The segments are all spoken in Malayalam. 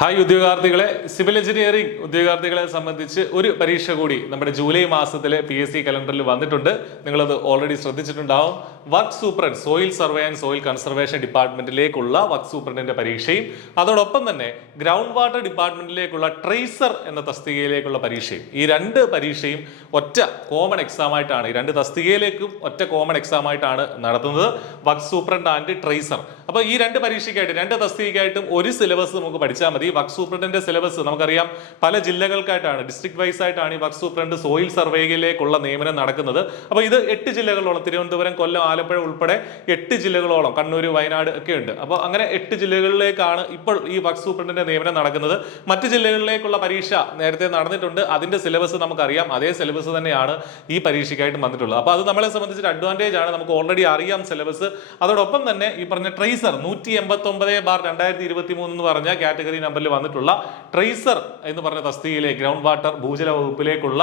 ഹായ് ഉദ്യോഗാർത്ഥികളെ, സിവിൽ എഞ്ചിനീയറിംഗ് ഉദ്യോഗാർത്ഥികളെ സംബന്ധിച്ച് ഒരു പരീക്ഷ കൂടി നമ്മുടെ ജൂലൈ മാസത്തിലെ PSC കലണ്ടറിൽ വന്നിട്ടുണ്ട്. നിങ്ങളത് ഓൾറെഡി ശ്രദ്ധിച്ചിട്ടുണ്ടാവും. Work superintendent, soil survey and soil conservation ഡിപ്പാർട്ട്മെന്റിലേക്കുള്ള വർക്ക് സൂപ്രണ്ടിന്റെ പരീക്ഷയും അതോടൊപ്പം തന്നെ ഗ്രൗണ്ട് വാട്ടർ ഡിപ്പാർട്ട്മെന്റിലേക്കുള്ള ട്രേസർ എന്ന തസ്തികയിലേക്കുള്ള പരീക്ഷയും, ഈ രണ്ട് പരീക്ഷയും ഒറ്റ കോമൺ എക്സാം ആയിട്ടാണ്, ഈ രണ്ട് തസ്തികയിലേക്കും ഒറ്റ കോമൺ എക്സാം ആയിട്ടാണ് നടത്തുന്നത്, വർക്ക് സൂപ്രണ്ട് ആൻഡ് ട്രേസർ. അപ്പൊ ഈ രണ്ട് പരീക്ഷയ്ക്കായിട്ട്, രണ്ട് തസ്തികയ്ക്കായിട്ടും ഒരു സിലബസ് നമുക്ക് പഠിച്ചാൽ മതി. വർക്ക് സൂപ്രണ്ടിന്റെ സിലബസ് നമുക്കറിയാം, പല ജില്ലകൾക്കായിട്ടാണ്, ഡിസ്ട്രിക്ട് വൈസ് ആയിട്ടാണ് ഈ വർക്ക് സൂപ്രണ്ട് സോയിൽ സർവേയിലേക്കുള്ള നിയമനം നടക്കുന്നത്. അപ്പൊ ഇത് 8 ജില്ലകളോളം, തിരുവനന്തപുരം, കൊല്ലം, ആലപ്പുഴ ഉൾപ്പെടെ 8 ജില്ലകളോളം, കണ്ണൂർ, വയനാട് ഒക്കെ ഉണ്ട്. അപ്പോൾ അങ്ങനെ 8 ജില്ലകളിലേക്കാണ് ഇപ്പോൾ ഈ വർക്ക് സൂപ്രണ്ടിന്റെ നിയമനം നടക്കുന്നത്. മറ്റ് ജില്ലകളിലേക്കുള്ള പരീക്ഷ നേരത്തെ നടന്നിട്ടുണ്ട്, അതിന്റെ സിലബസ് നമുക്കറിയാം, അതേ സിലബസ് തന്നെയാണ് ഈ പരീക്ഷയ്ക്കായിട്ട് വന്നിട്ടുള്ളത്. അപ്പോൾ അത് നമ്മളെ സംബന്ധിച്ച് അഡ്വാൻറ്റേജ് ആണ്, നമുക്ക് ഓൾറെഡി അറിയാം സിലബസ്. അതോടൊപ്പം തന്നെ ഈ പറഞ്ഞ ട്രേസർ 189/2023 എന്ന് പറഞ്ഞ കാറ്റഗറി നമ്പറിൽ വന്നിട്ടുള്ള ട്രേസർ എന്ന് പറഞ്ഞ തസ്തികയിലെ ഗ്രൗണ്ട് വാട്ടർ ഭൂജല വകുപ്പിലേക്കുള്ള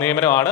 നിയമനമാണ്.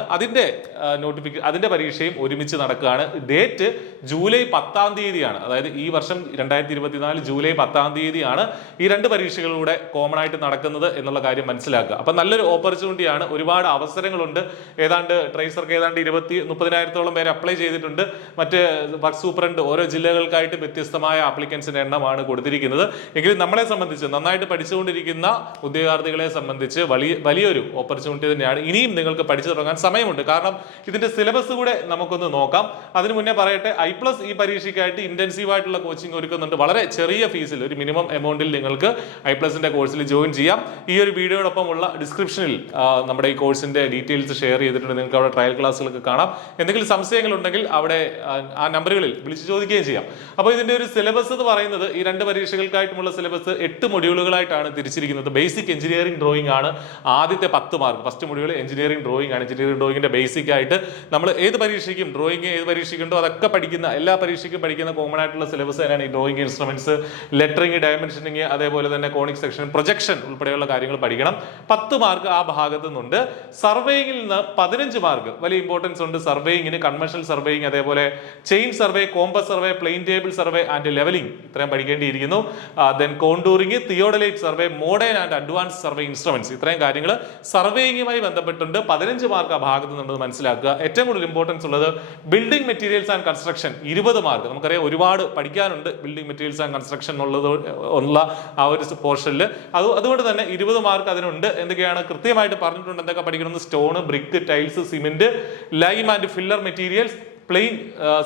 അതിന്റെ പരീക്ഷയും ഒരുമിച്ച് നടക്കുകയാണ്. ഡേറ്റ് ജൂലൈ 10-ാം തീയതിയാണ്. അതായത് ഈ വർഷം 2024 ജൂലൈ 10-ാം തീയതിയാണ് ഈ രണ്ട് പരീക്ഷകളിലൂടെ കോമൺ ആയിട്ട് നടക്കുന്നത് എന്നുള്ള കാര്യം മനസ്സിലാക്കുക. അപ്പൊ നല്ലൊരു ഓപ്പർച്യൂണിറ്റിയാണ്, ഒരുപാട് അവസരങ്ങളുണ്ട്. ഏതാണ്ട് ട്രേസർക്ക് ഏതാണ്ട് 30,000-ഓളം പേര് അപ്ലൈ ചെയ്തിട്ടുണ്ട്. മറ്റ് വർക്ക് സൂപ്രണ്ട് ഓരോ ജില്ലകൾക്കായിട്ട് വ്യത്യസ്തമായ ആപ്ലിക്കൻസിന്റെ എണ്ണമാണ് കൊടുത്തിരിക്കുന്നത്. എങ്കിലും നമ്മളെ സംബന്ധിച്ച്, നന്നായിട്ട് പഠിച്ചുകൊണ്ടിരിക്കുന്ന ഉദ്യോഗാർത്ഥികളെ സംബന്ധിച്ച് വലിയൊരു ഓപ്പർച്യൂണിറ്റി തന്നെയാണ്. ഇനിയും നിങ്ങൾക്ക് പഠിച്ചു തുടങ്ങാൻ സമയമുണ്ട്. കാരണം ഇതിന്റെ സിലബസ് കൂടെ നമുക്കൊന്ന് നോക്കാം. അതിനു മുന്നേ പറയട്ടെ, I+ ഈ പരീക്ഷയ്ക്കായിട്ട് ഇന്റൻസീവ് ആയിട്ടുള്ള കോച്ചിങ് ഒരുക്കുന്നുണ്ട്. വളരെ ചെറിയ ഫീസിൽ, ഒരു മിനിമം എമൗണ്ടിൽ നിങ്ങൾക്ക് I+ന്റെ കോഴ്സിൽ ജോയിൻ ചെയ്യാം. ഈ ഒരു വീഡിയോടൊപ്പമുള്ള ഡിസ്ക്രിപ്ഷനിൽ നമ്മുടെ ഈ കോഴ്സിന്റെ ഡീറ്റെയിൽസ് ഷെയർ ചെയ്തിട്ടുണ്ട്. നിങ്ങൾക്ക് അവിടെ ട്രയൽ ക്ലാസ്സുകളൊക്കെ കാണാം. എന്തെങ്കിലും സംശയങ്ങൾ ഉണ്ടെങ്കിൽ അവിടെ ആ നമ്പറുകളിൽ വിളിച്ച് ചോദിക്കുകയും ചെയ്യാം. അപ്പോൾ ഇതിന്റെ ഒരു സിലബസ് എന്ന് പറയുന്നത്, ഈ രണ്ട് പരീക്ഷകൾക്കായിട്ടുമുള്ള സിലബസ് 8 മൊഡ്യൂളുകളായിട്ടാണ് തിരിച്ചിരിക്കുന്നത്. ബേസിക് എഞ്ചിനീയറിംഗ് ഡ്രോയിങ് ആണ് ആദ്യത്തെ 10 mark. First module engineering drawing ആണ്. എഞ്ചിനീയറിംഗ് ഡ്രോയിങ്ങിന്റെ ബേസിക് ആയിട്ട് നമ്മൾ ഏത് പരീക്ഷയ്ക്കും, ഡ്രോയിങ് ഏത് പരീക്ഷയ്ക്കുണ്ടോ അതൊക്കെ പഠിക്കുന്ന, എല്ലാ പരീക്ഷയ്ക്കും പഠിക്കുന്ന കോമൺ ആയിട്ടുള്ള സിലബസ് തന്നെയാണ് ഈ ഡ്രോയിങ് ഇൻസ്ട്രുമെന്റ്സ്, ലെറ്ററിംഗ്, ഡയമെൻഷനിങ്, അതേപോലെ തന്നെ കോണിക് സെക്ഷൻ, പ്രൊജക്ഷൻ ഉൾപ്പെടെയുള്ള കാര്യങ്ങൾ പഠിക്കണം. 10 മാർക്ക് ആ ഭാഗത്തു നിന്നുണ്ട്. സർവേയിങ്ങിൽ നിന്ന് 15 മാർക്ക് വലിയ ഇമ്പോർട്ടൻസ് ഉണ്ട്. സർവേയിങ്ങിന് കൺവെൻഷണൽ സർവേയിങ്, അതേപോലെ chain survey, compass survey, plane table survey and levelling, ഇത്രയും പഠിക്കേണ്ടിയിരിക്കുന്നു. Then contouring, theodolite survey, modern and advance survey instruments, ഇത്രയും കാര്യങ്ങൾ സർവേയിങ്ങുമായി ബന്ധപ്പെട്ടുണ്ട്. 15 മാർക്ക് ആ ഭാഗത്ത് നിന്നുണ്ടെന്ന് മനസ്സിലാക്കുക. ഏറ്റവും കൂടുതൽ ഇമ്പോർട്ടൻസ് ഉള്ളത് building materials and construction, 20 mark. നമുക്കറിയാം ഒരുപാട് പഠിക്കാനുണ്ട് ബിൽഡിംഗ് മെറ്റീരിയൽസ് ആൻഡ് കൺസ്ട്രക്ഷൻ ഉള്ള ആ ഒരു പോർഷനിൽ. അതുകൊണ്ട് തന്നെ 20 മാർക്ക് അതിനുണ്ട്. എന്തൊക്കെയാണ് കൃത്യമായിട്ട് പറഞ്ഞിട്ടുണ്ട്, എന്തൊക്കെ പഠിക്കണം: stone, brick, tiles, cement, lime and filler materials, plain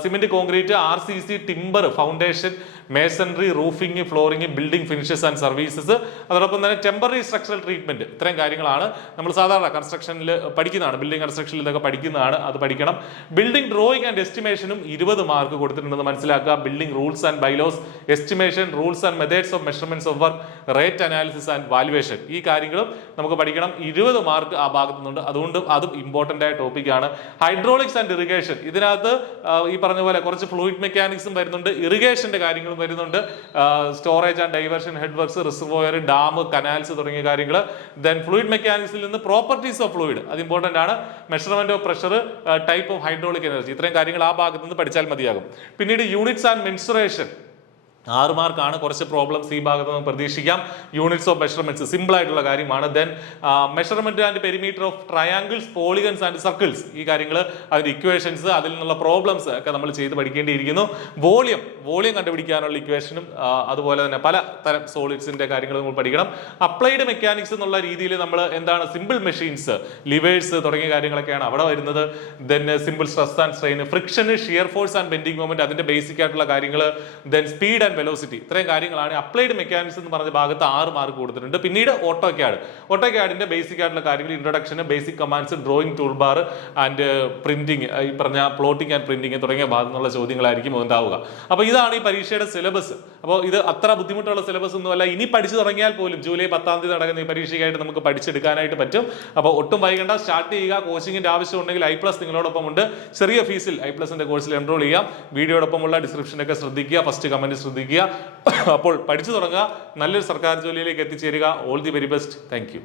cement, concrete, RCC, timber, foundation, masonry, roofing, flooring, building finishes and services, അതോടൊപ്പം തന്നെ ടെമ്പററി സ്ട്രക്ചറൽ ട്രീറ്റ്മെന്റ്. ഇത്രയും കാര്യങ്ങളാണ് നമ്മൾ സാധാരണ കൺസ്ട്രക്ഷനിൽ പഠിക്കുന്നതാണ്, ബിൽഡിംഗ് കൺസ്ട്രക്ഷനിൽ ഇതൊക്കെ പഠിക്കുന്നതാണ്, അത് പഠിക്കണം. ബിൽഡിംഗ് ഡ്രോയിങ് ആൻഡ് എസ്റ്റിമേഷനും 20 മാർക്ക് കൊടുത്തിട്ടുണ്ടെന്ന് മനസ്സിലാക്കുക. Building rules and bylaws, estimation, rules and methods of measurements of work, rate analysis and valuation, ഈ കാര്യങ്ങളും നമുക്ക് പഠിക്കണം. 20 മാർക്ക് ആ ഭാഗത്തു നിന്നുണ്ട്. അതുകൊണ്ട് അതും ഇമ്പോർട്ടന്റ് ആയ ടോപ്പിക്കാണ്. ഹൈഡ്രോളിക്സ് ആൻഡ് ഇറിഗേഷൻ, ഇതിനകത്ത് ഈ പറഞ്ഞ പോലെ കുറച്ച് ഫ്ലൂയിഡ് മെക്കാനിക്സും വരുന്നുണ്ട്, ഇറിഗേഷന്റെ കാര്യങ്ങളും വരുന്നുണ്ട്. Storage and diversion, head works, reservoir, dam, canals തുടങ്ങിയ കാര്യങ്ങൾ. ദെൻ ഫ്ലൂയിഡ് മെക്കാനിക്സിൽ നിന്ന് പ്രോപ്പർട്ടീസ് ഓഫ് ഫ്ലൂയിഡ്, അത് ഇമ്പോർട്ടന്റ് ആണ്. Measurement of pressure, type of hydraulic energy, ഇത്രയും കാര്യങ്ങൾ ആ ഭാഗത്ത് നിന്ന് പഠിച്ചാൽ മതിയാകും. പിന്നീട് യൂണിറ്റ്സ് ആൻഡ് മെൻസുറേഷൻ, 6 മാർക്കാണ്. കുറച്ച് പ്രോബ്ലംസ് ഈ ഭാഗത്ത് നിന്ന് പ്രതീക്ഷിക്കാം. യൂണിറ്റ്സ് ഓഫ് മെഷർമെന്റ്സ്, സിമ്പിൾ ആയിട്ടുള്ള കാര്യമാണ്. Then measurement and perimeter of triangles, polygons and circles, ഈ കാര്യങ്ങൾ, അതിന്റെ ഇക്വേഷൻസ്, അതിൽ നിന്നുള്ള പ്രോബ്ലംസ് ഒക്കെ നമ്മൾ ചെയ്ത് പഠിക്കേണ്ടിയിരിക്കുന്നു. വോളിയം കണ്ടുപിടിക്കാനുള്ള ഇക്വേഷനും അതുപോലെ തന്നെ പല തരം സോളിഡ്സിന്റെ കാര്യങ്ങൾ നമ്മൾ പഠിക്കണം. അപ്ലൈഡ് മെക്കാനിക്സ് എന്നുള്ള രീതിയിൽ നമ്മൾ എന്താണ്, സിമ്പിൾ മെഷീൻസ്, ലിവേഴ്സ് തുടങ്ങിയ കാര്യങ്ങളൊക്കെയാണ് അവിടെ വരുന്നത്. Then simple stress and strain, friction, shear force and bending moment, അതിന്റെ ബേസിക് ആയിട്ടുള്ള കാര്യങ്ങൾ. ദെൻ സ്പീഡ് ആൻഡ് വെലോസിറ്റി, ഇത്രയും കാര്യങ്ങളാണ്. അപ്ലൈഡ് മെക്കാനിക്സ് എന്ന് പറഞ്ഞ ഭാഗത്ത് 6 മാർക്ക് കൊടുത്തിട്ടുണ്ട്. പിന്നീട് ഓട്ടോക്യാഡിന്റെ ബേസിക് ആയിട്ടുള്ള കാര്യങ്ങൾ, introduction, basic commands, drawing tool bar and printing, ഈ പറഞ്ഞ പ്ലോട്ടിംഗ് ആൻഡ് പ്രിന്റിംഗ് തുടങ്ങിയ ഭാഗത്തു നിന്നുള്ള ചോദ്യങ്ങളായിരിക്കും ഉണ്ടാവുക. അപ്പോൾ ഇതാണ് ഈ പരീക്ഷയുടെ സിലബസ്. അപ്പോൾ ഇത് അത്ര ബുദ്ധിമുട്ടുള്ള സിലബസ് ഒന്നുമല്ല. ഇനി പഠിച്ചു തുടങ്ങിയാൽ പോലും ജൂലൈ 10-ാം തീയതി നടക്കുന്ന ഈ പരീക്ഷയ്ക്കായിട്ട് നമുക്ക് പഠിച്ചെടുക്കാനായിട്ട് പറ്റും. അപ്പോൾ ഒട്ടും വൈകണ്ട, സ്റ്റാർട്ട് ചെയ്യുക. കോച്ചിങ്ങിന്റെ ആവശ്യം ഉണ്ടെങ്കിൽ I+ നിങ്ങളോടൊപ്പം ഉണ്ട്. ചെറിയ ഫീസിൽ I+ന്റെ കോഴ്സിൽ എൻറോൾ ചെയ്യാം. വീഡിയോടൊപ്പമുള്ള ഡിസ്ക്രിപ്ഷനൊക്കെ ശ്രദ്ധിക്കുക, ഫസ്റ്റ് കമന്റ് ശ്രദ്ധിക്കുക. അപ്പോൾ പഠിച്ചു തുടങ്ങുക, നല്ലൊരു സർക്കാർ ജോലിയിലേക്ക് എത്തിച്ചേരുക. All the very best. Thank you.